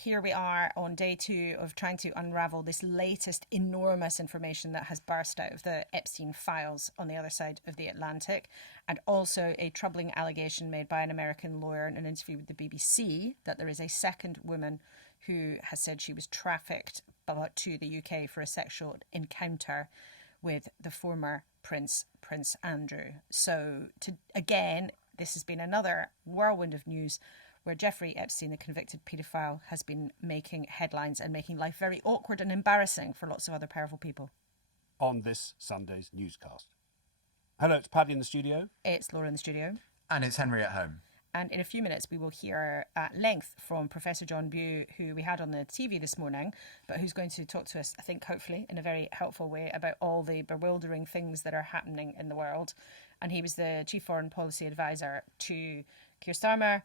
here we are on day 2 of trying to unravel this latest enormous information that has burst out of the Epstein files on the other side of the Atlantic, and also a troubling allegation made by an American lawyer in an interview with the BBC that there is a second woman who has said she was trafficked to the UK for a sexual encounter with the former Prince Andrew. So, again, this has been another whirlwind of news where Jeffrey Epstein, the convicted paedophile, has been making headlines and making life very awkward and embarrassing for lots of other powerful people. On this Sunday's newscast. Hello, it's Paddy in the studio. It's Laura in the studio. And it's Henry at home. And in a few minutes, we will hear at length from Professor John Bew, who we had on the TV this morning, but who's going to talk to us, I think, hopefully, in a very helpful way about all the bewildering things that are happening in the world. And he was the Chief Foreign Policy Advisor to Keir Starmer,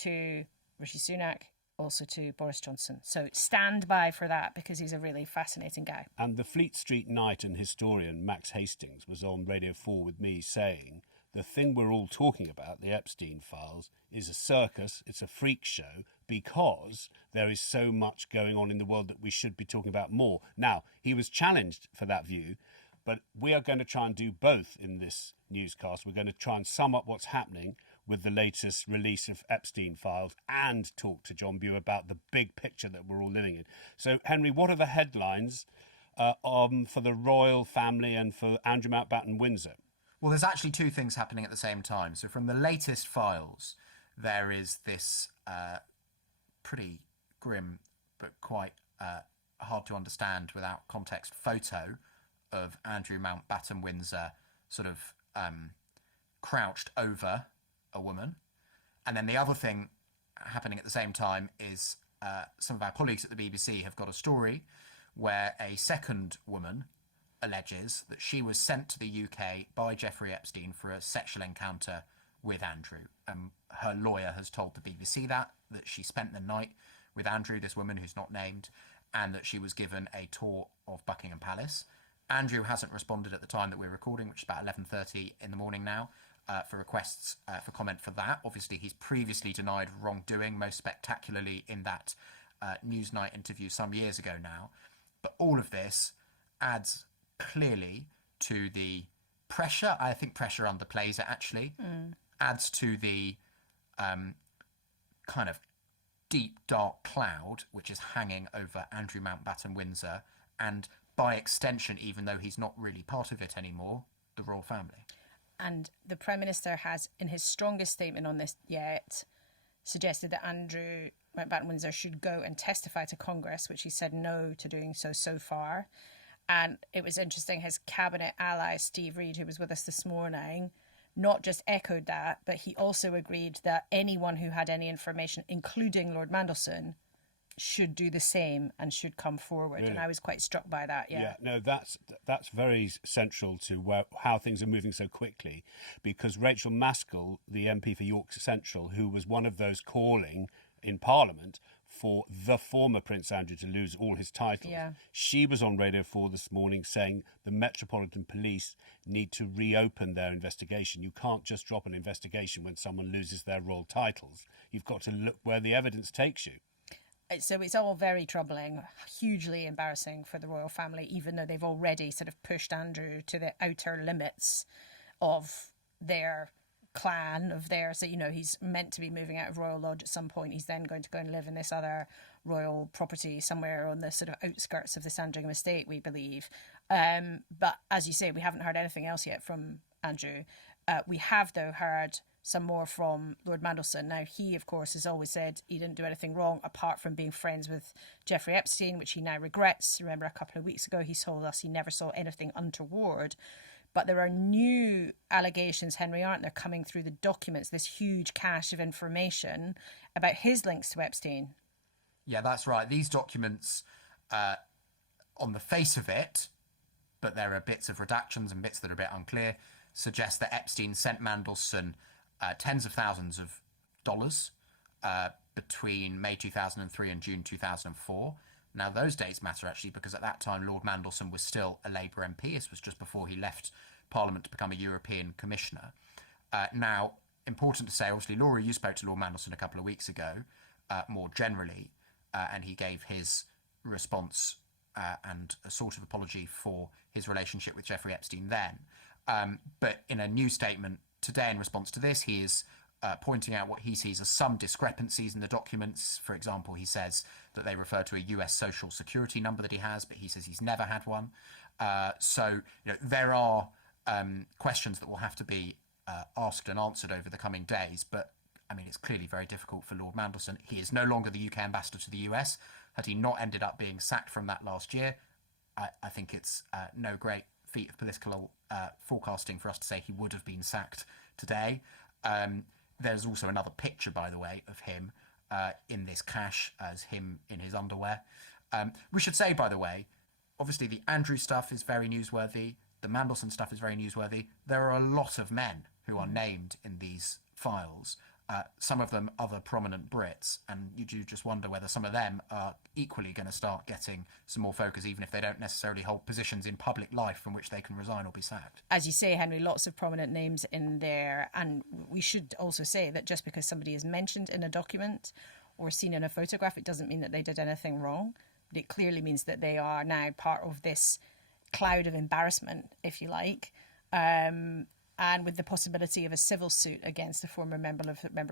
to Rishi Sunak, also to Boris Johnson. So stand by for that, because he's a really fascinating guy. And the Fleet Street Knight and historian Max Hastings was on Radio 4 with me saying, the thing we're all talking about, the Epstein files, is a circus, it's a freak show, because there is so much going on in the world that we should be talking about more. Now, he was challenged for that view, but we are going to try and do both in this newscast. We're going to try and sum up what's happening with the latest release of Epstein files and talk to John Bew about the big picture that we're all living in. So, Henry, what are the headlines for the royal family and for Andrew Mountbatten-Windsor? Well, there's actually two things happening at the same time. So from the latest files, there is this pretty grim but quite hard to understand without context photo of Andrew Mountbatten-Windsor sort of crouched over a woman. And then the other thing happening at the same time is some of our colleagues at the BBC have got a story where a second woman alleges that she was sent to the UK by Jeffrey Epstein for a sexual encounter with Andrew. Her lawyer has told the BBC that she spent the night with Andrew, this woman who's not named, and that she was given a tour of Buckingham Palace. Andrew hasn't responded at the time that we're recording, which is about 11:30 in the morning now, for requests for comment for that. Obviously, he's previously denied wrongdoing, most spectacularly in that Newsnight interview some years ago now. But all of this adds clearly to the pressure. I think pressure underplays it, actually. Adds to the kind of deep, dark cloud which is hanging over Andrew Mountbatten-Windsor, and by extension, even though he's not really part of it anymore, the royal family. And the Prime Minister has, in his strongest statement on this yet, suggested that Andrew Mountbatten-Windsor should go and testify to Congress, which he said no to doing so far. And it was interesting, his cabinet ally, Steve Reid, who was with us this morning, not just echoed that, but he also agreed that anyone who had any information, including Lord Mandelson, should do the same and should come forward. Really? And I was quite struck by that, yeah. No, that's very central to how things are moving so quickly, because Rachel Maskell, the MP for York Central, who was one of those calling in Parliament for the former Prince Andrew to lose all his titles. Yeah. She was on Radio 4 this morning saying the Metropolitan Police need to reopen their investigation. You can't just drop an investigation when someone loses their royal titles. You've got to look where the evidence takes you. So it's all very troubling, hugely embarrassing for the royal family, even though they've already sort of pushed Andrew to the outer limits of their clan, of their, so, you know, he's meant to be moving out of Royal Lodge at some point. He's then going to go and live in this other royal property somewhere on the sort of outskirts of the Sandringham estate, we believe. But as you say, we haven't heard anything else yet from Andrew. We have, though, heard some more from Lord Mandelson. Now, he, of course, has always said he didn't do anything wrong apart from being friends with Jeffrey Epstein, which he now regrets. Remember, a couple of weeks ago, he told us he never saw anything untoward. But there are new allegations, Henry, aren't there, coming through the documents, this huge cache of information about his links to Epstein. Yeah, that's right. These documents, on the face of it, but there are bits of redactions and bits that are a bit unclear, suggest that Epstein sent Mandelson tens of thousands of dollars between May 2003 and June 2004. Now, those dates matter, actually, because at that time, Lord Mandelson was still a Labour MP. This was just before he left Parliament to become a European Commissioner. Now, important to say, obviously, Laura, you spoke to Lord Mandelson a couple of weeks ago, more generally. and he gave his response and a sort of apology for his relationship with Jeffrey Epstein then. But in a new statement today in response to this, he is pointing out what he sees as some discrepancies in the documents. For example, he says that they refer to a US social security number that he has, but he says he's never had one. So there are questions that will have to be asked and answered over the coming days. But I mean, it's clearly very difficult for Lord Mandelson. He is no longer the UK ambassador to the US. Had he not ended up being sacked from that last year, I think it's no great feat of political forecasting for us to say he would have been sacked today. There's also another picture, by the way, of him in this cache as him in his underwear. We should say, by the way, obviously the Andrew stuff is very newsworthy. The Mandelson stuff is very newsworthy. There are a lot of men who are named in these files. Some of them other prominent Brits, and you do just wonder whether some of them are equally going to start getting some more focus, even if they don't necessarily hold positions in public life from which they can resign or be sacked. As you say, Henry, lots of prominent names in there, and we should also say that just because somebody is mentioned in a document or seen in a photograph, it doesn't mean that they did anything wrong. But it clearly means that they are now part of this cloud of embarrassment, if you like. And with the possibility of a civil suit against a former member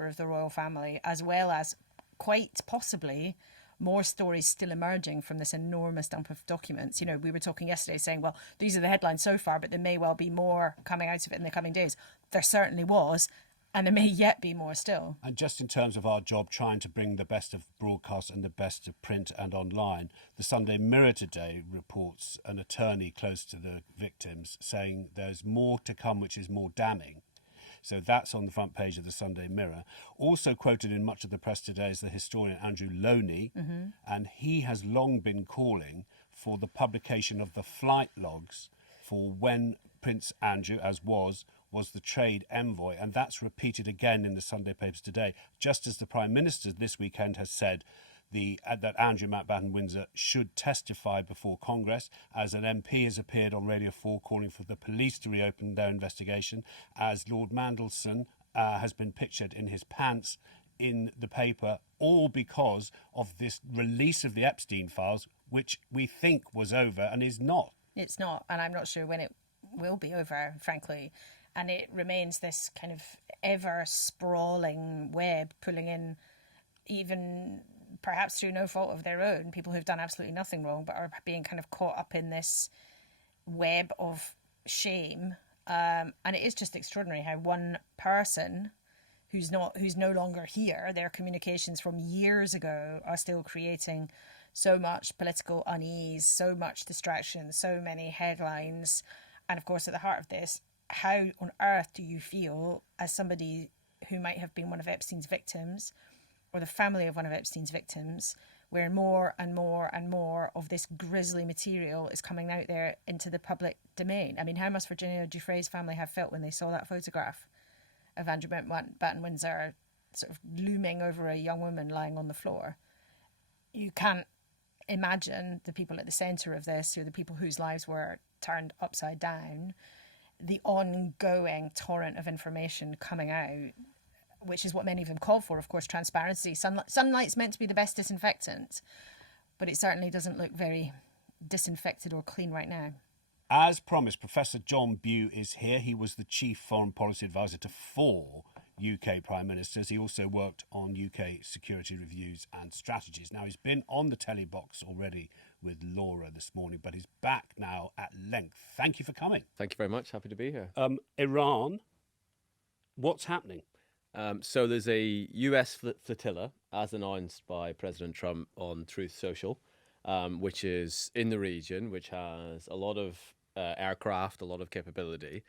of the royal family, as well as quite possibly more stories still emerging from this enormous dump of documents. We were talking yesterday saying, well, these are the headlines so far, but there may well be more coming out of it in the coming days. There certainly was, and there may yet be more still. And just in terms of our job trying to bring the best of broadcast and the best of print and online, the Sunday Mirror today reports an attorney close to the victims saying there's more to come which is more damning. So that's on the front page of the Sunday Mirror. Also quoted in much of the press today is the historian Andrew Loney, and he has long been calling for the publication of the flight logs for when Prince Andrew, as was the trade envoy, and that's repeated again in the Sunday papers today, just as the Prime Minister this weekend has said that Andrew Mountbatten-Windsor should testify before Congress, as an MP has appeared on Radio 4 calling for the police to reopen their investigation, as Lord Mandelson has been pictured in his pants in the paper, all because of this release of the Epstein files, which we think was over and is not. It's not, and I'm not sure when it will be over, frankly. And it remains this kind of ever-sprawling web, pulling in, even perhaps through no fault of their own, people who've done absolutely nothing wrong but are being kind of caught up in this web of shame. And it is just extraordinary how one person who's no longer here, their communications from years ago are still creating so much political unease, so much distraction, so many headlines. And of course, at the heart of this, how on earth do you feel as somebody who might have been one of Epstein's victims or the family of one of Epstein's victims, where more and more and more of this grisly material is coming out there into the public domain? I mean, how must Virginia Giuffre's family have felt when they saw that photograph of Andrew Mountbatten-Windsor sort of looming over a young woman lying on the floor? You can't imagine the people at the centre of this, or the people whose lives were turned upside down, the ongoing torrent of information coming out, which is what many of them call for, of course, transparency. Sunlight's meant to be the best disinfectant, but it certainly doesn't look very disinfected or clean right now. As promised, Professor John Bew is here. He was the chief foreign policy advisor to 4 UK Prime Ministers. He also worked on UK security reviews and strategies. Now, he's been on the telly box already with Laura this morning, but he's back now at length. Thank you for coming. Thank you very much. Happy to be here. Iran, what's happening? So there's a US flotilla, as announced by President Trump on Truth Social, which is in the region, which has a lot of aircraft, a lot of capability.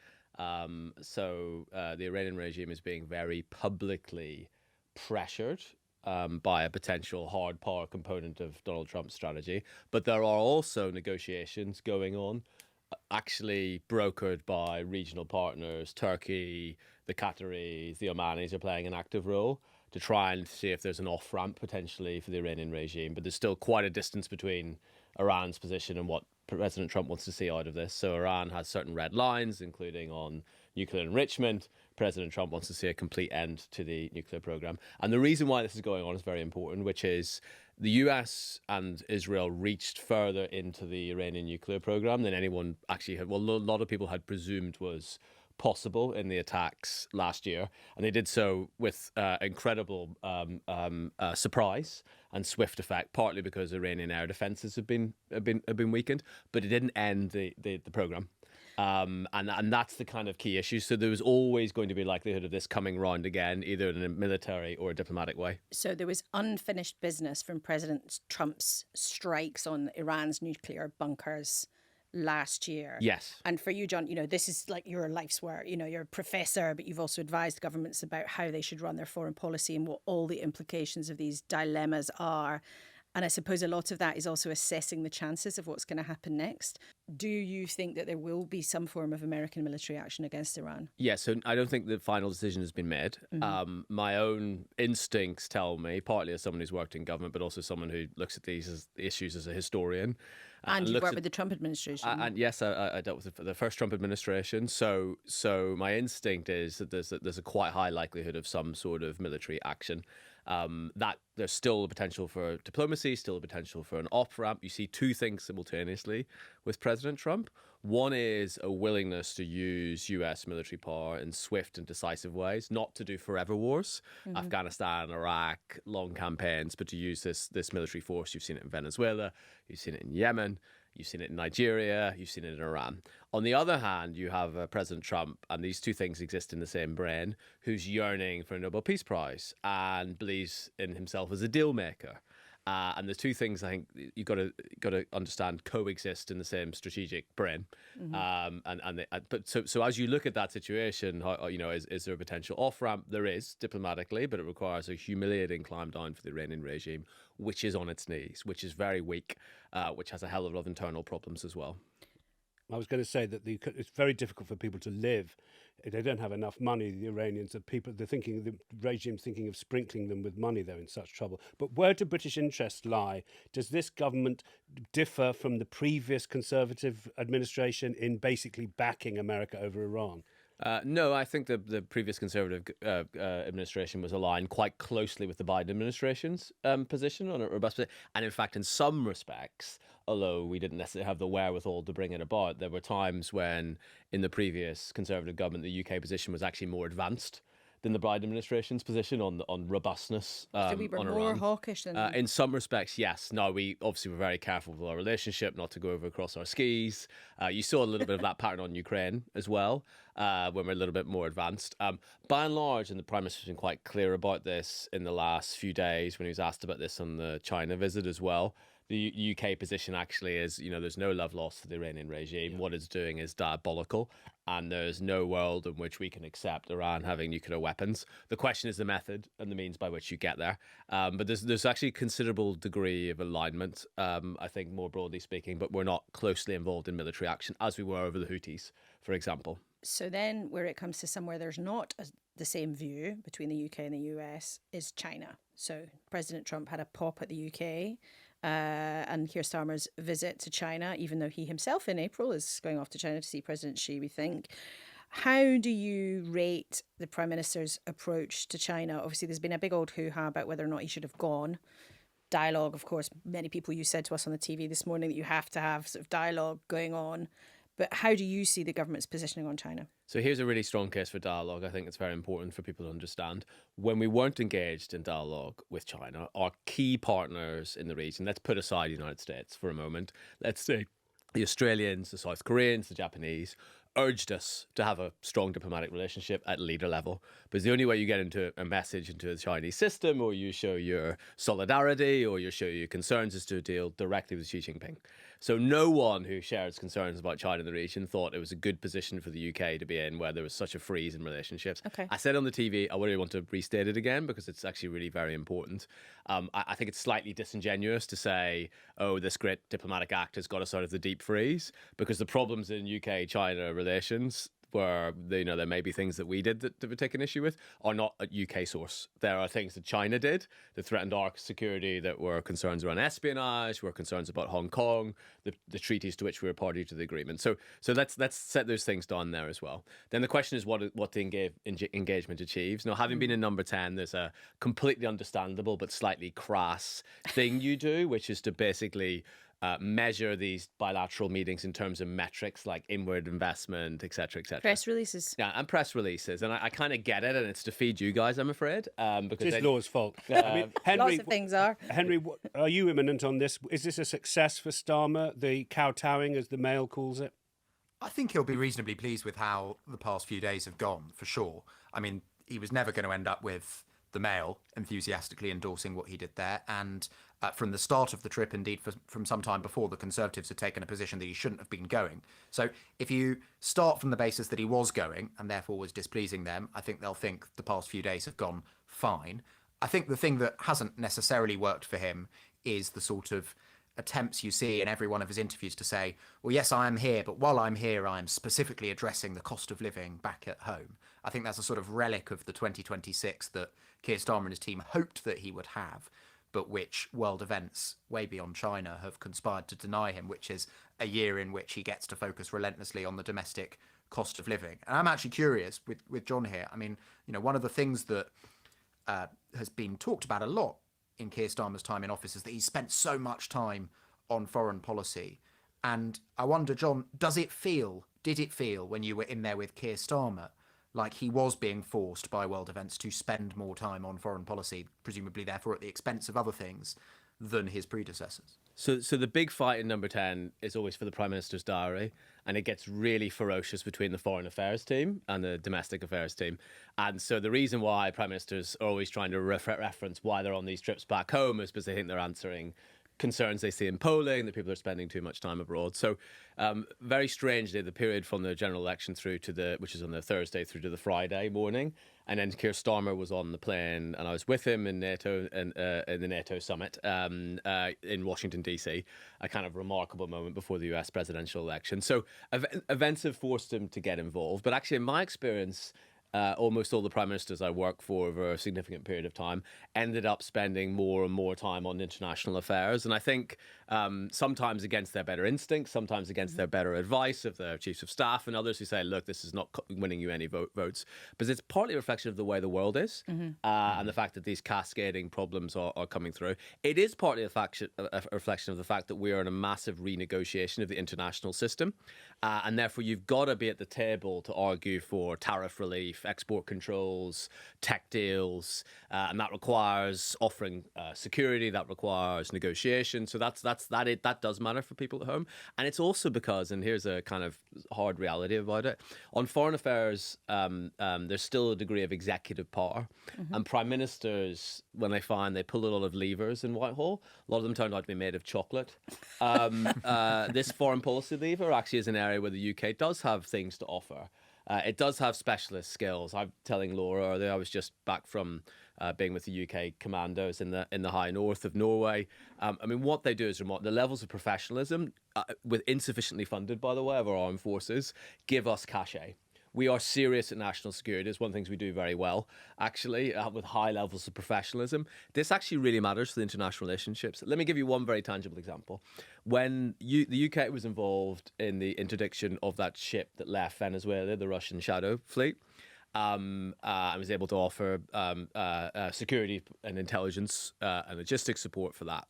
So the Iranian regime is being very publicly pressured by a potential hard power component of Donald Trump's strategy. But there are also negotiations going on, actually brokered by regional partners. Turkey, the Qataris, the Omanis are playing an active role to try and see if there's an off-ramp potentially for the Iranian regime. But there's still quite a distance between Iran's position and what President Trump wants to see out of this. So Iran has certain red lines, including on nuclear enrichment, President Trump wants to see a complete end to the nuclear program. And the reason why this is going on is very important, which is the US and Israel reached further into the Iranian nuclear program than anyone actually had. Well, a lot of people had presumed was possible in the attacks last year, and they did so with incredible surprise and swift effect, partly because Iranian air defenses have been weakened, but it didn't end the program. And that's the kind of key issue. So there was always going to be likelihood of this coming round again, either in a military or a diplomatic way. So there was unfinished business from President Trump's strikes on Iran's nuclear bunkers last year. Yes. And for you, John, this is like your life's work. You're a professor, but you've also advised governments about how they should run their foreign policy and what all the implications of these dilemmas are. And I suppose a lot of that is also assessing the chances of what's going to happen next. Do you think that there will be some form of American military action against Iran? Yeah, so I don't think the final decision has been made. My own instincts tell me, partly as someone who's worked in government, but also someone who looks at these issues as a historian. And you worked with the Trump administration. And yes, I dealt with the first Trump administration. So my instinct is that there's a quite high likelihood of some sort of military action. That there's still a potential for diplomacy, still a potential for an off-ramp. You see two things simultaneously with President Trump. One is a willingness to use US military power in swift and decisive ways, not to do forever wars, Afghanistan, Iraq, long campaigns, but to use this military force. You've seen it in Venezuela, you've seen it in Yemen, you've seen it in Nigeria, you've seen it in Iran. On the other hand, you have President Trump, and these two things exist in the same brain, who's yearning for a Nobel Peace Prize and believes in himself as a deal maker. And the two things I think you've got to understand coexist in the same strategic brain. So as you look at that situation, is there a potential off ramp? There is diplomatically, but it requires a humiliating climb down for the Iranian regime, which is on its knees, which is very weak, which has a hell of a lot of internal problems as well. I was going to say that it's very difficult for people to live. They don't have enough money, the Iranians. The regime's thinking of sprinkling them with money. They're in such trouble. But where do British interests lie? Does this government differ from the previous Conservative administration in basically backing America over Iran? No, I think the previous Conservative administration was aligned quite closely with the Biden administration's position on a robust position. And in fact, in some respects, although we didn't necessarily have the wherewithal to bring it about, there were times when in the previous Conservative government, the UK position was actually more advanced than the Biden administration's position on robustness. So we were more Iran. hawkish than in some respects, yes. No, we obviously were very careful with our relationship, not to go over across our skis. You saw a little bit of that pattern on Ukraine as well, when we're a little bit more advanced. By and large, and the Prime Minister's been quite clear about this in the last few days when he was asked about this on the China visit as well. The UK position actually is, there's no love lost for the Iranian regime. Yeah. What it's doing is diabolical, and there's no world in which we can accept Iran having nuclear weapons. The question is the method and the means by which you get there. But there's actually a considerable degree of alignment, I think, more broadly speaking, but we're not closely involved in military action as we were over the Houthis, for example. So then where it comes to somewhere there's not the same view between the UK and the US is China. So President Trump had a pop at the UK. And Keir Starmer's visit to China, even though he himself in April is going off to China to see President Xi, we think. How do you rate the Prime Minister's approach to China? Obviously, there's been a big old hoo-ha about whether or not he should have gone. Dialogue, of course, many people, you said to us on the TV this morning that you have to have sort of dialogue going on. But how do you see the government's positioning on China? So here's a really strong case for dialogue. I think it's very important for people to understand. When we weren't engaged in dialogue with China, our key partners in the region, let's put aside the United States for a moment, let's say the Australians, the South Koreans, the Japanese, urged us to have a strong diplomatic relationship at leader level. Because the only way you get into a message into the Chinese system, or you show your solidarity, or you show your concerns, is to deal directly with Xi Jinping. So no one who shares concerns about China in the region thought it was a good position for the UK to be in, where there was such a freeze in relationships. Okay. I said on the TV, I wouldn't want to restate it again because it's actually really very important. I think it's slightly disingenuous to say, oh, this great diplomatic act has got us out of the deep freeze, because the problems in UK-China relations where there may be things that we did that we're taking issue with, are not at UK source. There are things that China did that threatened our security, that were concerns around espionage, were concerns about Hong Kong, the treaties to which we were party to the agreement. So let's set those things down there as well. Then the question is what the engagement achieves. Now, having been in number 10, there's a completely understandable but slightly crass thing you do, which is to basically measure these bilateral meetings in terms of metrics like inward investment, et cetera, et cetera. Press releases. Yeah, and press releases. And I kind of get it, and it's to feed you guys, I'm afraid. Because it's Law's fault. I mean, Henry, Lots of things are. Henry, are you imminent on this? Is this a success for Starmer, the kowtowing, as the Mail calls it? I think he'll be reasonably pleased with how the past few days have gone, for sure. I mean, he was never going to end up with the Mail enthusiastically endorsing what he did there. And from the start of the trip, indeed, from some time before, the Conservatives had taken a position that he shouldn't have been going. So if you start from the basis that he was going and therefore was displeasing them, I think they'll think the past few days have gone fine. I think the thing that hasn't necessarily worked for him is the sort of attempts you see in every one of his interviews to say, well, yes, I am here, but while I'm here, I'm specifically addressing the cost of living back at home. I think that's a sort of relic of the 2026 that Keir Starmer and his team hoped that he would have, but which world events way beyond China have conspired to deny him, which is a year in which he gets to focus relentlessly on the domestic cost of living. And I'm actually curious with John here. I mean, one of the things that has been talked about a lot in Keir Starmer's time in office is that he's spent so much time on foreign policy. And I wonder, John, did it feel when you were in there with Keir Starmer like he was being forced by world events to spend more time on foreign policy, presumably therefore at the expense of other things, than his predecessors? So the big fight in number 10 is always for the Prime Minister's diary, and it gets really ferocious between the Foreign Affairs team and the Domestic Affairs team. And so the reason why Prime Ministers are always trying to reference why they're on these trips back home is because they think they're answering concerns they see in polling, that people are spending too much time abroad. So very strangely, the period from the general election through to which is on the Thursday through to the Friday morning, and then Keir Starmer was on the plane, and I was with him in NATO in the NATO summit in Washington DC, a kind of remarkable moment before the US presidential election. So events have forced him to get involved, but actually in my experience, almost all the prime ministers I worked for over a significant period of time ended up spending more and more time on international affairs. And I think sometimes against their better instincts, sometimes against their better advice of their chiefs of staff and others who say, look, this is not winning you any votes. But it's partly a reflection of the way the world is and the fact that these cascading problems are coming through. It is partly a reflection of the fact that we are in a massive renegotiation of the international system. And therefore, you've got to be at the table to argue for tariff relief, export controls, tech deals, and that requires offering security. That requires negotiation. So that does matter for people at home. And it's also because, and here's a kind of hard reality about it, on foreign affairs, there's still a degree of executive power, and prime ministers, when they find they pull a lot of levers in Whitehall, a lot of them turned out to be made of chocolate. This foreign policy lever actually is an area where the UK does have things to offer. It does have specialist skills. I'm telling Laura earlier, I was just back from being with the UK commandos in the high north of Norway. I mean, what they do is remarkable. The levels of professionalism, with insufficiently funded, by the way, of our armed forces, give us cachet. We are serious at national security. It's one of the things we do very well, actually, with high levels of professionalism. This actually really matters for the international relationships. Let me give you one very tangible example. When the UK was involved in the interdiction of that ship that left Venezuela, the Russian Shadow Fleet, I was able to offer security and intelligence and logistics support for that.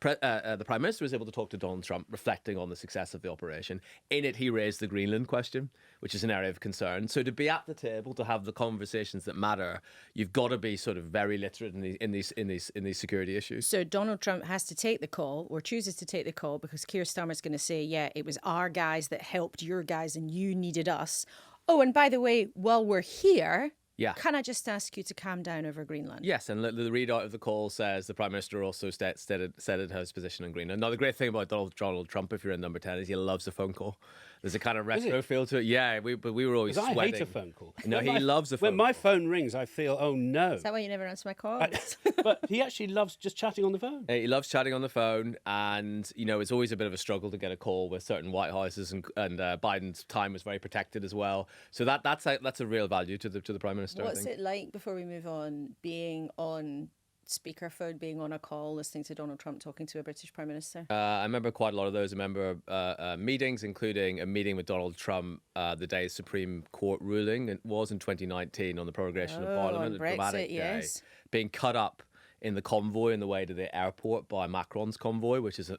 The Prime Minister was able to talk to Donald Trump, reflecting on the success of the operation. In it, he raised the Greenland question, which is an area of concern. So to be at the table, to have the conversations that matter, you've got to be sort of very literate in these security issues. So Donald Trump has to take the call, or chooses to take the call, because Keir Starmer's going to say, yeah, it was our guys that helped your guys and you needed us. Oh, and by the way, while we're here, Yeah. Can I just ask you to calm down over Greenland? Yes, and the readout of the call says the Prime Minister also stated his position on Greenland. Now, the great thing about Donald Trump, if you're in number 10, is he loves a phone call. There's a kind of retro feel to it. Yeah, but we were always sweating. I hate a phone call. No, he loves a phone call. When my phone rings, I feel, oh no. Is that why you never answer my calls? But he actually loves just chatting on the phone. He loves chatting on the phone, and it's always a bit of a struggle to get a call with certain White Houses, and Biden's time was very protected as well. So that's a real value to the Prime Minister. What's it like, before we move on, being on speakerphone, being on a call, listening to Donald Trump talking to a British Prime Minister? I remember quite a lot of those. I remember meetings, including a meeting with Donald Trump the day the Supreme Court ruling. It was in 2019 on the prorogation of Parliament. Brexit, dramatic yes. day, being cut up in the convoy on the way to the airport by Macron's convoy, which is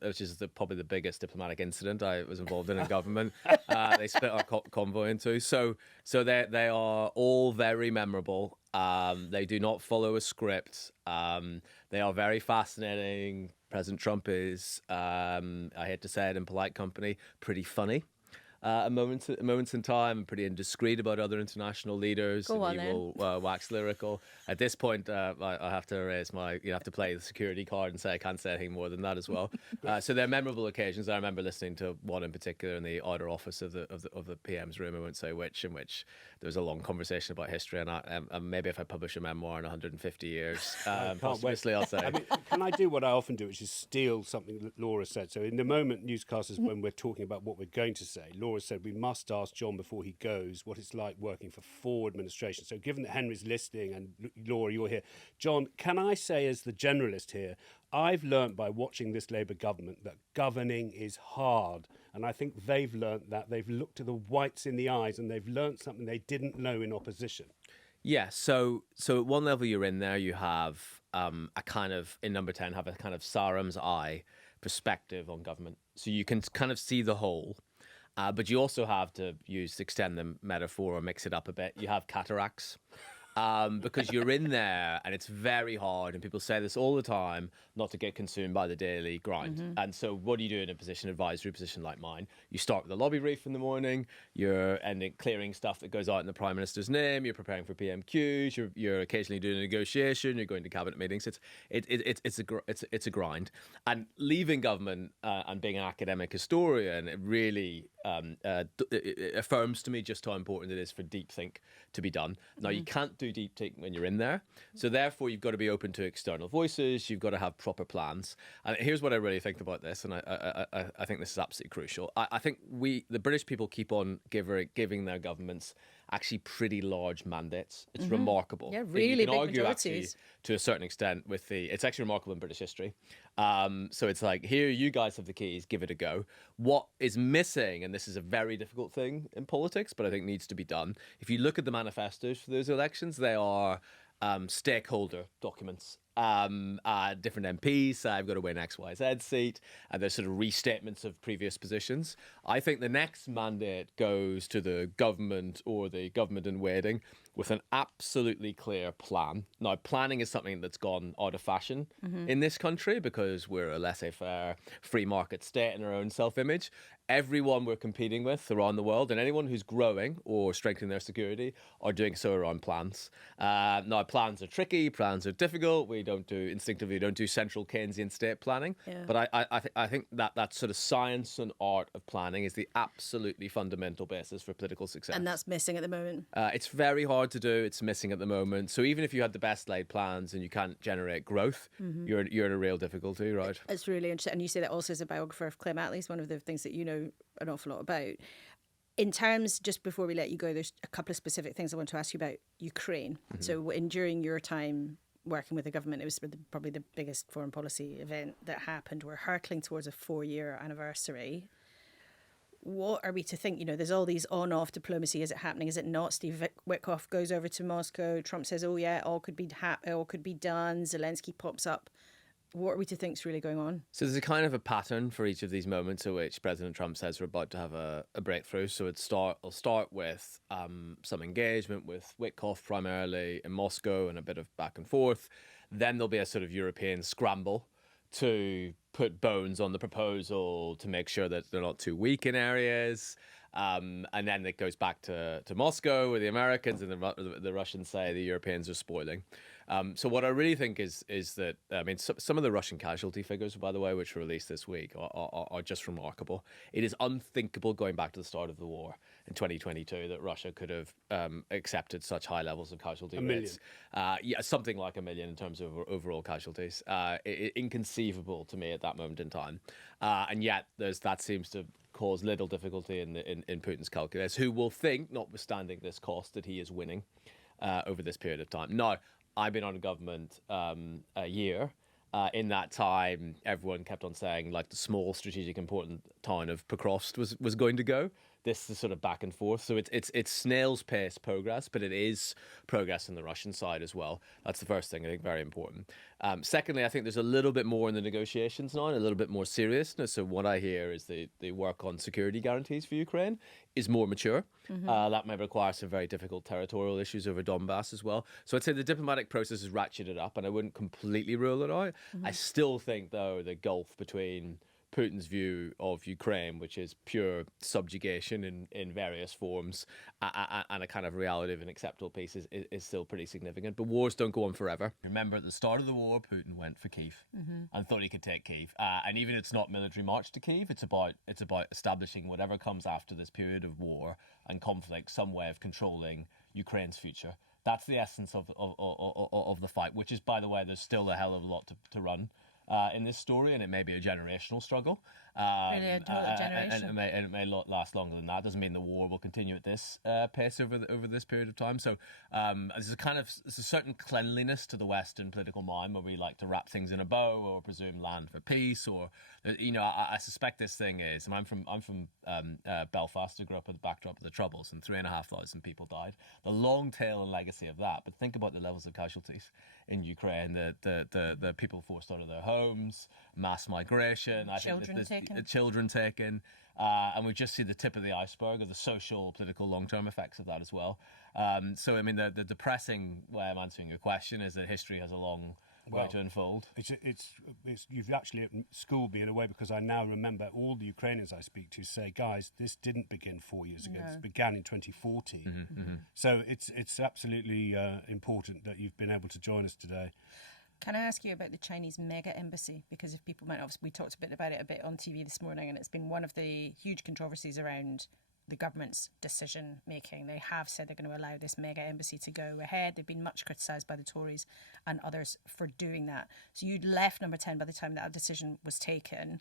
probably the biggest diplomatic incident I was involved in government. They split our convoy in two. So they are all very memorable. They do not follow a script. They are very fascinating. President Trump is, I hate to say it in polite company, pretty funny. At moments in time, pretty indiscreet about other international leaders. Go on, he will wax lyrical. At this point, I have to raise you have to play the security card and say I can't say anything more than that as well. So they're memorable occasions. I remember listening to one in particular in the outer office of the PM's room. I won't say which, in which there was a long conversation about history. And maybe if I publish a memoir in 150 years, possibly I'll say. I mean, can I do what I often do, which is steal something that Laura said? So in the moment, newscasters, when we're talking about what we're going to say, Laura said we must ask John before he goes what it's like working for 4 administrations. So given that Henry's listening and Laura, you're here, John, can I say as the generalist here, I've learnt by watching this Labour government that governing is hard. And I think they've learnt that. They've looked to the whites in the eyes and they've learnt something they didn't know in opposition. Yeah, so at one level you're in there, you have a kind of, in number 10, have a kind of Saram's eye perspective on government. So you can kind of see the whole. But you also have to extend the metaphor or mix it up a bit. You have cataracts because you're in there and it's very hard. And people say this all the time, not to get consumed by the daily grind. Mm-hmm. And so what do you do in a advisory position like mine? You start with a lobby brief in the morning. You're clearing stuff that goes out in the Prime Minister's name. You're preparing for PMQs. You're occasionally doing a negotiation. You're going to cabinet meetings. It's a grind. And leaving government and being an academic historian, it really it affirms to me just how important it is for deep think to be done. Now, you can't do deep think when you're in there. So therefore, you've got to be open to external voices. You've got to have proper plans. And here's what I really think about this, and I think this is absolutely crucial. I think the British people keep on giving their governments actually pretty large mandates. It's remarkable. Yeah, really big argue majorities. Actually, to a certain extent, it's actually remarkable in British history. So it's like, here, you guys have the keys, give it a go. What is missing, and this is a very difficult thing in politics, but I think needs to be done. If you look at the manifestos for those elections, they are stakeholder documents. Different MPs say I've got to win X, Y, Z seat, and there's sort of restatements of previous positions. I think the next mandate goes to the government or the government in waiting with an absolutely clear plan. Now, planning is something that's gone out of fashion in this country because we're a laissez-faire free market state in our own self-image. Everyone we're competing with around the world and anyone who's growing or strengthening their security are doing so around plans. Now, plans are tricky, plans are difficult. We don't do central Keynesian state planning. Yeah. But I think that sort of science and art of planning is the absolutely fundamental basis for political success. And that's missing at the moment. It's very hard to do. It's missing at the moment. So even if you had the best laid plans and you can't generate growth, you're in a real difficulty, right? It's really interesting. And you say that also as a biographer of Clem Attlee's, one of the things that you know an awful lot about. In terms, just before we let you go, there's a couple of specific things I want to ask you about Ukraine. So during your time working with the government, it was probably the biggest foreign policy event that happened. We're hurtling towards a 4-year anniversary. What are we to think? There's all these on-off diplomacy. Is it happening? Is it not? Steve Witkoff goes over to Moscow. Trump says, "Oh yeah, all could be done." Zelensky pops up. What are we to think is really going on? So there's a kind of a pattern for each of these moments in which President Trump says we're about to have a breakthrough. So I'll start with some engagement with Witkoff primarily in Moscow and a bit of back and forth. Then there'll be a sort of European scramble to put bones on the proposal to make sure that they're not too weak in areas. And then it goes back to Moscow with the Americans, and the Russians say the Europeans are spoiling. So what I really think is that, I mean, some of the Russian casualty figures, by the way, which were released this week, are just remarkable. It is unthinkable going back to the start of the war in 2022 that Russia could have accepted such high levels of casualty rates. Yeah, something like 1 million in terms of overall casualties. Inconceivable to me at that moment in time. And yet that seems to cause little difficulty in Putin's calculus, who will think, notwithstanding this cost, that he is winning over this period of time. Now, I've been on a government a year. In that time, everyone kept on saying, like, the small, strategic, important town of Pokrovsk was going to go. This is sort of back and forth. So it's snail's pace progress, but it is progress on the Russian side as well. That's the first thing, I think, very important. Secondly, I think there's a little bit more in the negotiations now, and a little bit more seriousness. So what I hear is the work on security guarantees for Ukraine is more mature. That may require some very difficult territorial issues over Donbass as well. So I'd say the diplomatic process is ratcheted up, and I wouldn't completely rule it out. I still think, though, the gulf between Putin's view of Ukraine, which is pure subjugation in various forms, and a kind of reality of an acceptable peace, is still pretty significant. But wars don't go on forever. Remember, at the start of the war, Putin went for Kyiv and thought he could take Kyiv. And even it's not military march to Kyiv. It's about establishing whatever comes after this period of war and conflict, some way of controlling Ukraine's future. That's the essence of the fight, which is, by the way, there's still a hell of a lot to run in this story, and it may be a generational struggle. Really a generation. And it may last longer than that. Doesn't mean the war will continue at this pace over this period of time. So there's a certain cleanliness to the Western political mind where we like to wrap things in a bow or presume land for peace, or I suspect this thing is, and I'm from Belfast. I grew up with the backdrop of the Troubles, and 3,500 people died. The long tail and legacy of that. But think about the levels of casualties in Ukraine. The people forced out of their homes, mass migration. Children taken, and we just see the tip of the iceberg of the social, political, long-term effects of that as well. So, I mean, the depressing way I'm answering your question is that history has a long way to unfold. It's you've actually schooled me in a way, because I now remember all the Ukrainians I speak to say, guys, this didn't begin 4 years ago. This began in 2014. So it's absolutely important that you've been able to join us today. Can I ask you about the Chinese mega embassy? Because if people might obviously, we talked about it a bit on TV this morning, and it's been one of the huge controversies around the government's decision making. They have said they're going to allow this mega embassy to go ahead. They've been much criticised by the Tories and others for doing that. So you'd left Number 10 by the time that decision was taken.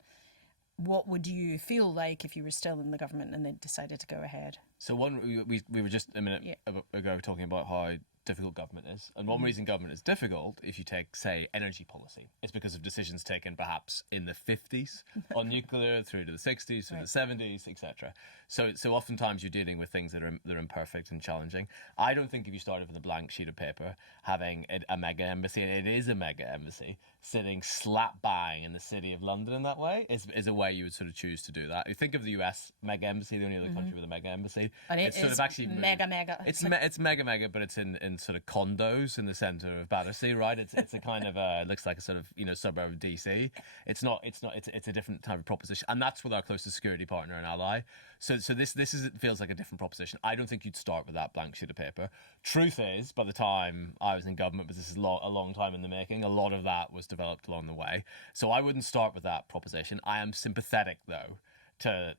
What would you feel like if you were still in the government and they decided to go ahead? So we were just a minute ago talking about how difficult government is. And one reason government is difficult, if you take, say, energy policy, is because of decisions taken perhaps in the 50s on nuclear, through to the 60s, through the 70s, etc. So oftentimes you're dealing with things that are imperfect and challenging. I don't think if you started with a blank sheet of paper, having a mega embassy, and it is a mega embassy, sitting slap bang in the city of London in that way, is a way you would sort of choose to do that. You think of the US mega embassy, the only other country with a mega embassy. And it's sort of actually mega. It's mega, but it's in sort of condos in the centre of Battersea, right? It's a kind of it looks like a sort of suburb of DC. It's a different type of proposition, and that's with our closest security partner and ally. So this feels like a different proposition. I don't think you'd start with that blank sheet of paper. Truth is, by the time I was in government, but this is a long time in the making, a lot of that was developed along the way. So I wouldn't start with that proposition. I am sympathetic, though, to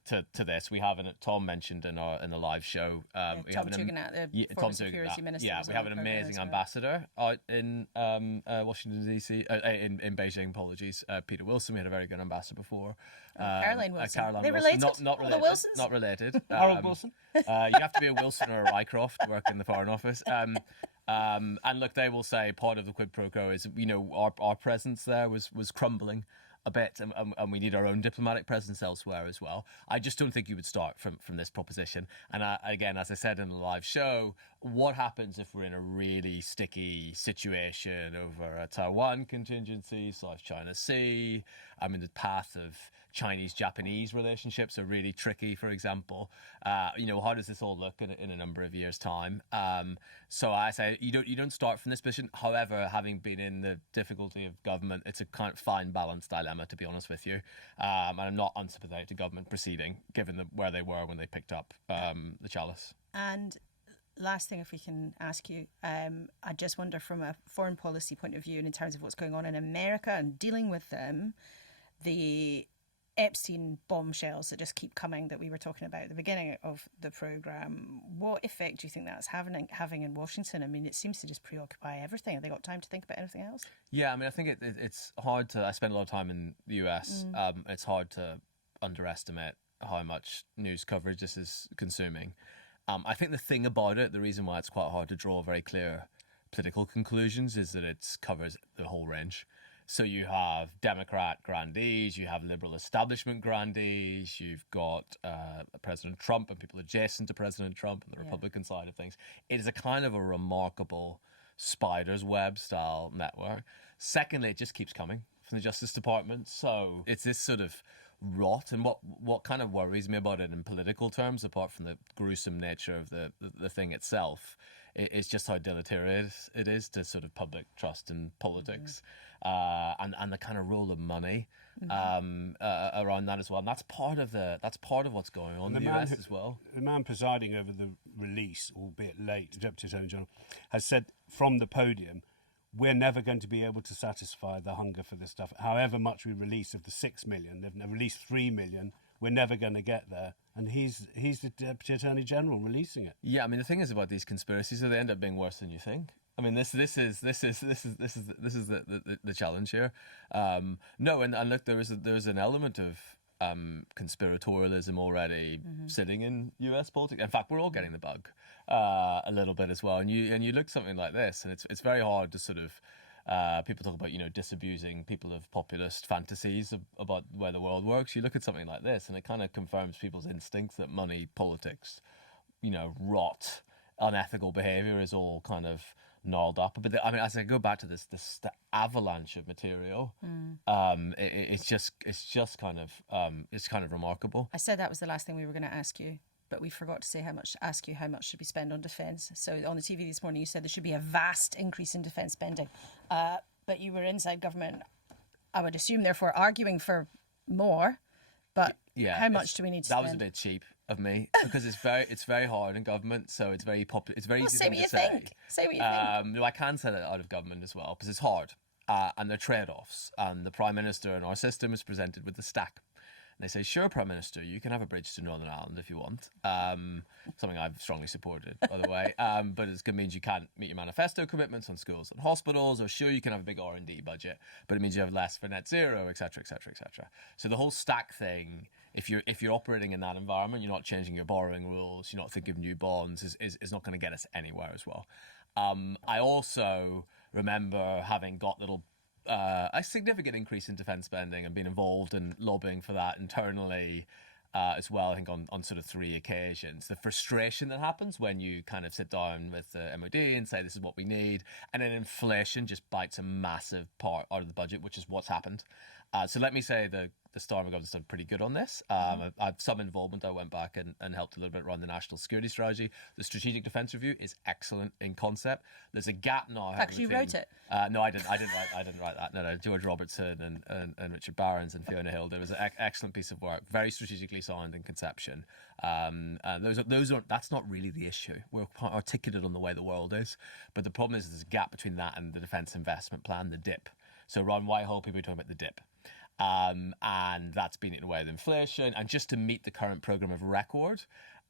this. We have Tom mentioned in the live show. Tom Tugendhat, the former security minister. Yeah, we have an amazing ambassador out in Washington DC, in Beijing. Apologies, Peter Wilson. We had a very good ambassador before. Caroline Wilson. Caroline They Wilson. related? Not related. The Wilsons? Not related. Harold Wilson. You have to be a Wilson or a Rycroft to work in the Foreign Office. And look, they will say part of the quid pro quo is our presence there was crumbling a bit, and we need our own diplomatic presence elsewhere as well. I just don't think you would start from this proposition. And again, as I said in the live show, what happens if we're in a really sticky situation over a Taiwan contingency, South China Sea? I mean, the path of Chinese-Japanese relationships are really tricky, for example. How does this all look in a number of years' time? So I say you don't start from this position. However, having been in the difficulty of government, it's a kind of fine balance dilemma. dilemma, to be honest with you. And I'm not unsympathetic to government proceeding, given where they were when they picked up the chalice. And last thing, if we can ask you, I just wonder from a foreign policy point of view and in terms of what's going on in America and dealing with them, the Epstein bombshells that just keep coming that we were talking about at the beginning of the programme, what effect do you think that's having in Washington? I mean, it seems to just preoccupy everything. Have they got time to think about anything else? Yeah, I mean, I think it's hard to... I spend a lot of time in the US. It's hard to underestimate how much news coverage this is consuming. I think the thing about it, the reason why it's quite hard to draw very clear political conclusions is that it covers the whole range. So you have Democrat grandees, you have liberal establishment grandees, you've got President Trump and people adjacent to President Trump and the Republican side of things. It is a kind of a remarkable spider's web style network. Secondly, it just keeps coming from the Justice Department. So it's this sort of rot. And what kind of worries me about it in political terms, apart from the gruesome nature of the thing itself, is just how deleterious it is to sort of public trust in politics. And the kind of role of money around that as well. And that's part of what's going on in the US as well. The man presiding over the release, albeit late, the Deputy Attorney General, has said from the podium, we're never going to be able to satisfy the hunger for this stuff. However much we release of the 6 million, they've released 3 million, we're never going to get there. And he's the Deputy Attorney General releasing it. Yeah, I mean, the thing is about these conspiracies, they end up being worse than you think. I mean, this is the challenge here. No, and look, there's an element of conspiratorialism already sitting in US politics. In fact, we're all getting the bug a little bit as well. And you look at something like this, and it's very hard to sort of people talk about disabusing people of populist fantasies about where the world works. You look at something like this, and it kind of confirms people's instincts that money, politics, rot, unethical behaviour is all kind of gnarled up. But I mean, as I go back to the avalanche of material, it's just kind of remarkable. I said that was the last thing we were going to ask you, but we forgot to say how much should be spent on defence. So on the TV this morning, you said there should be a vast increase in defence spending, but you were inside government. I would assume, therefore, arguing for more. But how much do we need to spend? That was a bit cheap of me because it's very hard in government, so it's very popular. It's very easy to say. Say what you think. No, I can say that out of government as well because it's hard, and there are trade-offs. And the Prime Minister in our system is presented with the stack. And they say, "Sure, Prime Minister, you can have a bridge to Northern Ireland if you want." Something I've strongly supported, by the way. But it means you can't meet your manifesto commitments on schools and hospitals. Or sure, you can have a big R&D budget, but it means you have less for net zero, etc., etc., etc. So the whole stack thing. If you're operating in that environment, you're not changing your borrowing rules, you're not thinking of new bonds, is not going to get us anywhere as well. I also remember having got a significant increase in defence spending and being involved in lobbying for that internally as well, I think on sort of 3 occasions. The frustration that happens when you kind of sit down with the MOD and say this is what we need, and then inflation just bites a massive part out of the budget, which is what's happened. So let me say the Starmer government's done pretty good on this. I have some involvement. I went back and helped a little bit around the national security strategy. The strategic defence review is excellent in concept. There's a gap now. Actually, you wrote it. No, I didn't write that. No, George Robertson and Richard Barons and Fiona Hill. There was an excellent piece of work, very strategically sound in conception. That's not really the issue. We're quite articulate on the way the world is, but the problem is there's a gap between that and the defence investment plan, the DIP. So around Whitehall, people are talking about the DIP. And that's been eaten away with inflation. And just to meet the current programme of record,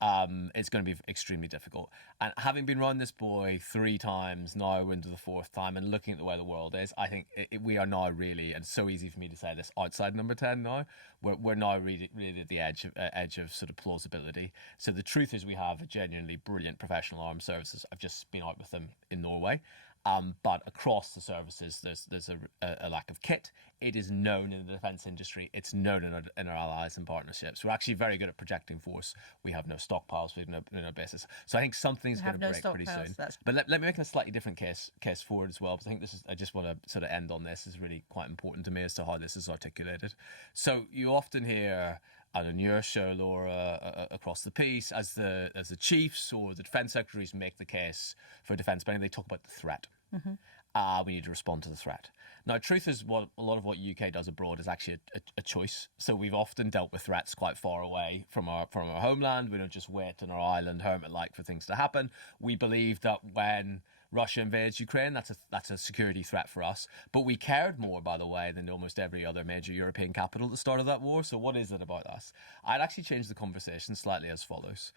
it's going to be extremely difficult. And having been around this boy 3 times, now into the 4th time, and looking at the way the world is, I think we are now really, and it's so easy for me to say this, outside number 10 now, we're now really at the edge of sort of plausibility. So the truth is we have a genuinely brilliant professional armed services. I've just been out with them in Norway. But across the services, there's a lack of kit. It is known in the defence industry. It's known in our allies and partnerships. We're actually very good at projecting force. We have no stockpiles. We have no basis. So I think something's going to break pretty soon. But let me make a slightly different case forward as well, because I think I just want to sort of end on this. Is really quite important to me as to how this is articulated. So you often hear, and on your show, Laura, across the piece, as the chiefs or the defence secretaries make the case for defence spending, they talk about the threat. we need to respond to the threat. Now, truth is, what a lot of what UK does abroad is actually a choice. So we've often dealt with threats quite far away from our homeland. We don't just wait on our island hermit-like for things to happen. We believe that when Russia invades Ukraine, that's a security threat for us. But we cared more, by the way, than almost every other major European capital at the start of that war. So what is it about us? I'd actually change the conversation slightly as follows.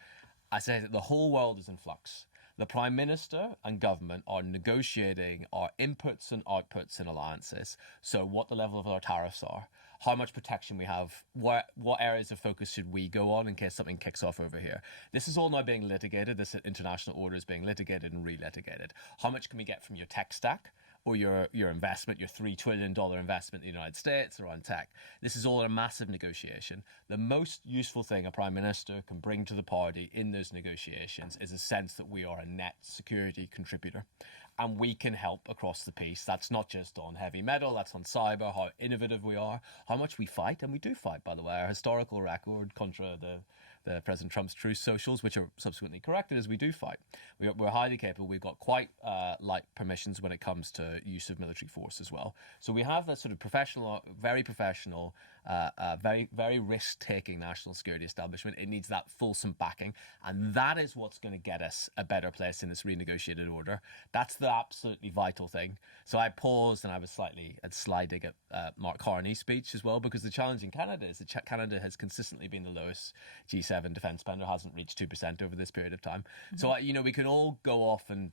I say that the whole world is in flux. The Prime Minister and government are negotiating our inputs and outputs in alliances. So what the level of our tariffs are, how much protection we have, what areas of focus should we go on in case something kicks off over here. This is all now being litigated. This international order is being litigated and re-litigated. How much can we get from your tech stack? Or your investment, your $3 trillion investment in the United States around tech. This is all a massive negotiation. The most useful thing a Prime Minister can bring to the party in those negotiations is a sense that we are a net security contributor. And we can help across the piece. That's not just on heavy metal, that's on cyber, how innovative we are, how much we fight, and we do fight, by the way. Our historical record contra the President Trump's truth socials, which are subsequently corrected, as we do fight. We're highly capable. We've got quite light permissions when it comes to use of military force as well. So we have that sort of professional, very risk-taking national security establishment. It needs that fulsome backing, and that is what's going to get us a better place in this renegotiated order. That's the absolutely vital thing. So I paused and I was slightly at sly dig at Mark Carney's speech as well, because the challenge in Canada is that Canada has consistently been the lowest G7 defence spender, hasn't reached 2% over this period of time. Mm-hmm. So, we can all go off and,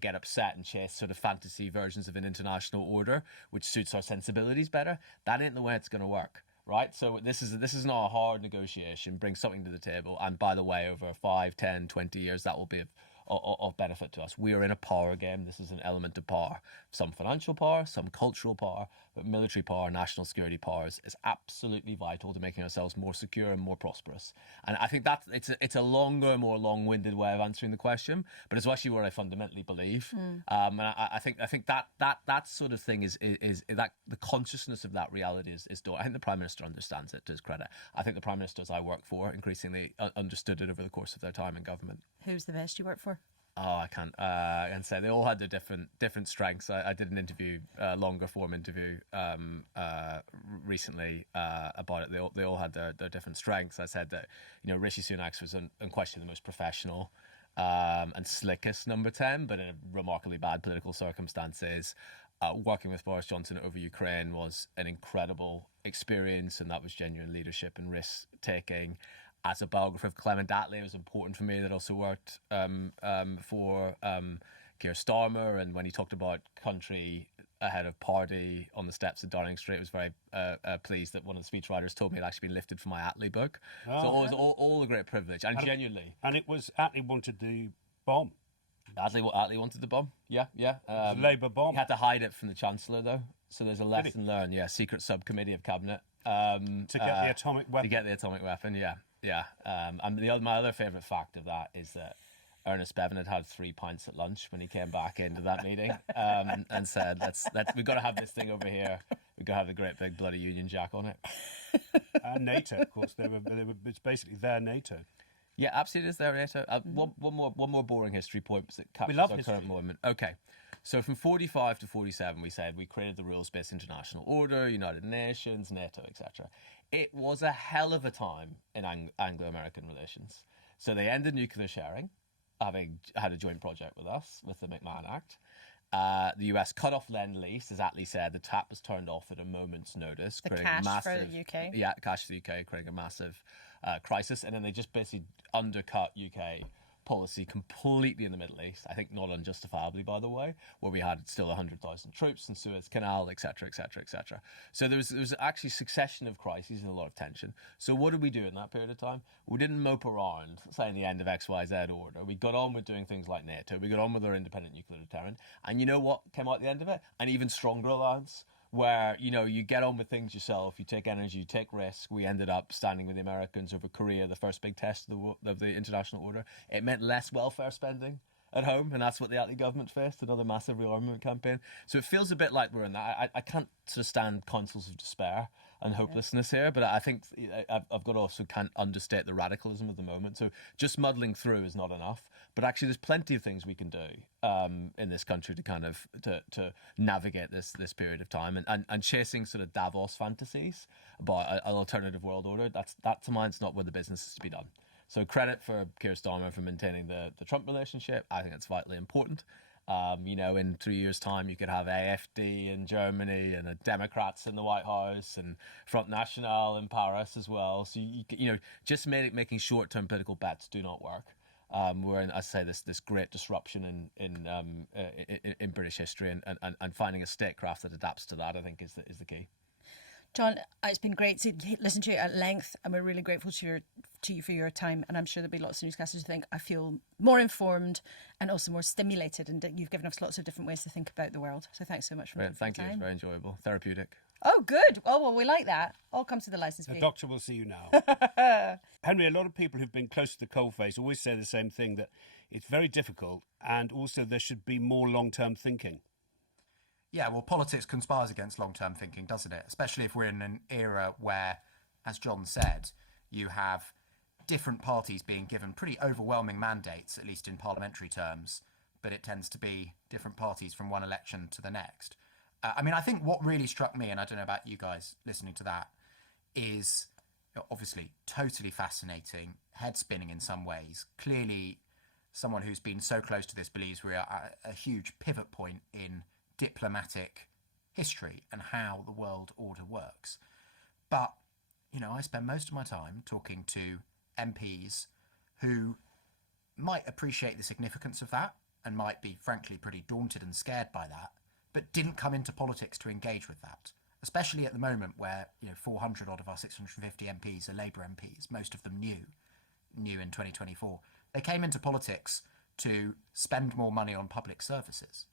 get upset and chase sort of fantasy versions of an international order, which suits our sensibilities better. That ain't the way it's going to work. Right, so this is not a hard negotiation. Bring something to the table, and by the way, over 5, 10, 20 years, that will be of benefit to us. We are in a power game. This is an element of power. Some financial power, some cultural power, but military power, national security powers is absolutely vital to making ourselves more secure and more prosperous. And I think that it's a longer, more long-winded way of answering the question, but it's actually what I fundamentally believe. And I think that sort of thing is that the consciousness of that reality is done. I think the Prime Minister understands it, to his credit. I think the Prime Ministers I work for increasingly understood it over the course of their time in government. Who's the best you work for? Oh, I can't say. They all had their different strengths. I did an interview, longer form interview, recently about it. They all had their different strengths. I said that Rishi Sunak was unquestionably the most professional and slickest number 10, but in remarkably bad political circumstances. Working with Boris Johnson over Ukraine was an incredible experience, and that was genuine leadership and risk taking. As a biographer of Clement Attlee, it was important for me that I also worked for Keir Starmer, and when he talked about country ahead of party on the steps of Downing Street, I was very pleased that one of the speechwriters told me it had actually been lifted from my Attlee book. So it was all a great privilege, and genuinely. And it was Attlee wanted the bomb. Attlee wanted the bomb, yeah. The Labour bomb. He had to hide it from the Chancellor, though, so there's a lesson learned, secret subcommittee of Cabinet. To get the atomic weapon. To get the atomic weapon, yeah. And my other favourite fact of that is that Ernest Bevin had 3 pints at lunch when he came back into that meeting, and said, we've got to have this thing over here. We've got to have the great big bloody Union Jack on it. And NATO, of course. It's basically their NATO. Yeah, absolutely, it's their NATO. One more boring history point that captures our current moment. Okay. So from 45 to 47, we said we created the rules-based international order, United Nations, NATO, etc. It was a hell of a time in Anglo-American relations. So they ended nuclear sharing, having had a joint project with us, with the McMahon Act. The US cut off Lend-Lease, as Attlee said. The tap was turned off at a moment's notice. The cash for the UK. Yeah, cash for the UK, creating a massive crisis. And then they just basically undercut UK policy completely in the Middle East, I think not unjustifiably, by the way, where we had still 100,000 troops in Suez Canal, etc., etc., etc. So there was actually a succession of crises and a lot of tension. So what did we do in that period of time? We didn't mope around saying the end of XYZ order. We got on with doing things like NATO. We got on with our independent nuclear deterrent. And you know what came out at the end of it? An even stronger alliance, where, you get on with things yourself, you take energy, you take risk. We ended up standing with the Americans over Korea, the first big test of the international order. It meant less welfare spending. at home, and that's what the Attlee government faced, another massive rearmament campaign. So it feels a bit like we're in that. I can't sort of stand counsels of despair and hopelessness here, but I think I've got to also can't understate the radicalism of the moment. So just muddling through is not enough, but actually there's plenty of things we can do in this country to kind of to navigate this period of time, and chasing sort of Davos fantasies about an alternative world order. That to mine is not where the business is to be done. So credit for Keir Starmer for maintaining the Trump relationship. I think it's vitally important. In 3 years' time, you could have AfD in Germany and Democrats in the White House and Front National in Paris as well. So just making short-term political bets do not work. We're in, I say, this great disruption in British history, and finding a statecraft that adapts to that, I think, is the key. John, it's been great to listen to you at length, and we're really grateful to you for your time. And I'm sure there'll be lots of newscasters who think I feel more informed and also more stimulated, and you've given us lots of different ways to think about the world. So thanks so much for your time. Thank you. It's very enjoyable, therapeutic. Oh, good. Oh, well, we like that. All comes to the licence fee. The doctor will see you now. Henry, a lot of people who've been close to the coalface always say the same thing, that it's very difficult, and also there should be more long-term thinking. Yeah, well, politics conspires against long-term thinking, doesn't it? Especially if we're in an era where, as John said, you have different parties being given pretty overwhelming mandates, at least in parliamentary terms, but it tends to be different parties from one election to the next. I think what really struck me, and I don't know about you guys listening to that, is obviously totally fascinating, head-spinning in some ways. Clearly, someone who's been so close to this believes we are at a huge pivot point in diplomatic history and how the world order works. But, I spend most of my time talking to MPs who might appreciate the significance of that and might be, frankly, pretty daunted and scared by that, but didn't come into politics to engage with that, especially at the moment where 400 odd of our 650 MPs are Labour MPs, most of them new in 2024. They came into politics to spend more money on public services.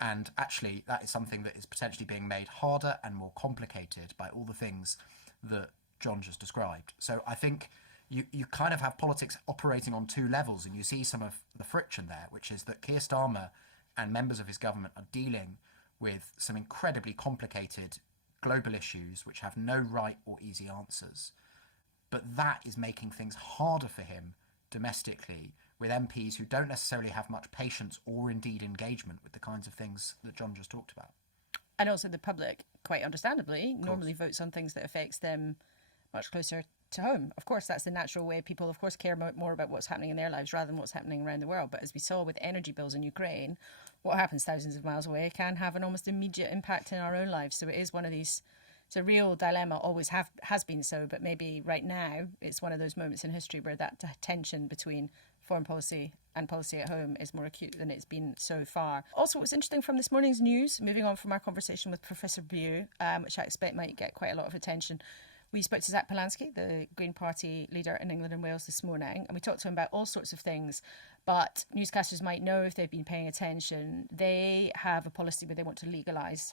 And actually, that is something that is potentially being made harder and more complicated by all the things that John just described. So I think you kind of have politics operating on two levels, and you see some of the friction there, which is that Keir Starmer and members of his government are dealing with some incredibly complicated global issues which have no right or easy answers. But that is making things harder for him domestically, with MPs who don't necessarily have much patience or indeed engagement with the kinds of things that John just talked about. And also the public, quite understandably, normally votes on things that affects them much closer to home. Of course, that's the natural way. People, of course, care more about what's happening in their lives rather than what's happening around the world. But as we saw with energy bills in Ukraine, what happens thousands of miles away can have an almost immediate impact in our own lives. So it is one of these, it's a real dilemma, always has been so, but maybe right now it's one of those moments in history where that tension between foreign policy and policy at home is more acute than it's been so far. Also, what's interesting from this morning's news, moving on from our conversation with Professor Bew, which I expect might get quite a lot of attention, we spoke to Zach Polanski, the Green Party leader in England and Wales this morning, and we talked to him about all sorts of things. But newscasters might know, if they've been paying attention, they have a policy where they want to legalise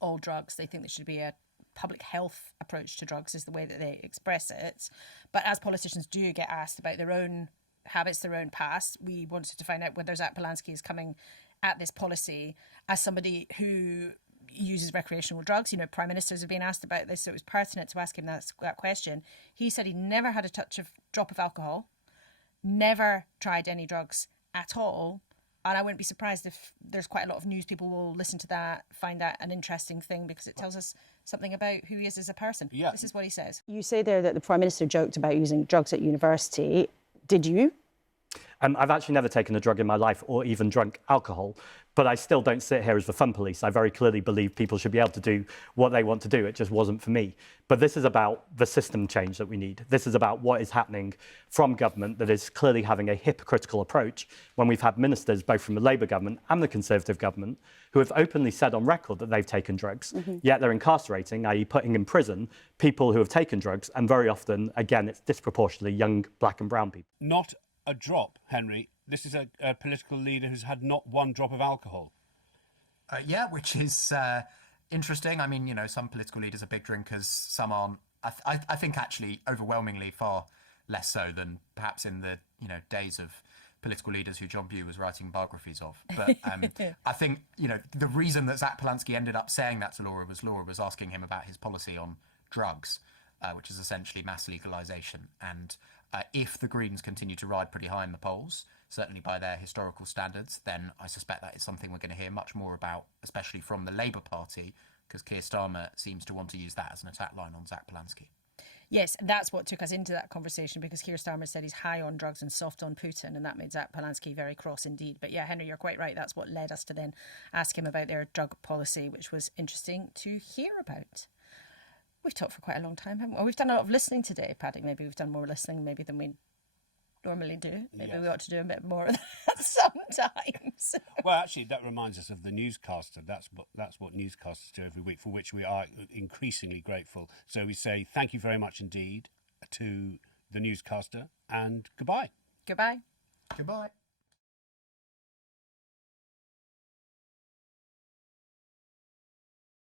all drugs. They think there should be a public health approach to drugs, is the way that they express it. But as politicians do get asked about their own habits, their own past, we wanted to find out whether Zach Polanski is coming at this policy as somebody who uses recreational drugs. Prime ministers have been asked about this, so it was pertinent to ask him that question. He said he never had a drop of alcohol, never tried any drugs at all, and I wouldn't be surprised if there's quite a lot of news people will listen to that, find that an interesting thing, because it tells us something about who he is as a person. Yeah. This is what he says. You say there that the Prime Minister joked about using drugs at university. Did you? I've actually never taken a drug in my life or even drunk alcohol, but I still don't sit here as the fun police. I very clearly believe people should be able to do what they want to do. It just wasn't for me. But this is about the system change that we need. This is about what is happening from government that is clearly having a hypocritical approach when we've had ministers, both from the Labour government and the Conservative government, who have openly said on record that they've taken drugs, yet they're incarcerating, i.e. putting in prison, people who have taken drugs, and very often, again, it's disproportionately young black and brown people. Not a drop, Henry. This is a political leader who's had not one drop of alcohol. Which is interesting. Some political leaders are big drinkers, some aren't. I think actually overwhelmingly far less so than perhaps in the days of political leaders who John Bew was writing biographies of. But I think, the reason that Zach Polanski ended up saying that to Laura was asking him about his policy on drugs, which is essentially mass legalisation. And if the Greens continue to ride pretty high in the polls, certainly by their historical standards, then I suspect that is something we're going to hear much more about, especially from the Labour Party, because Keir Starmer seems to want to use that as an attack line on Zach Polanski. Yes, that's what took us into that conversation, because Keir Starmer said he's high on drugs and soft on Putin, and that made Zach Polanski very cross indeed. But yeah, Henry, you're quite right. That's what led us to then ask him about their drug policy, which was interesting to hear about. We've talked for quite a long time, haven't we? We've done a lot of listening today, Paddy. Maybe we've done more listening maybe than we normally do. Maybe we ought to do a bit more of that sometimes. Well, actually, that reminds us of the newscaster. That's what newscasters do every week, for which we are increasingly grateful. So we say thank you very much indeed to the newscaster, and goodbye. Goodbye. Goodbye.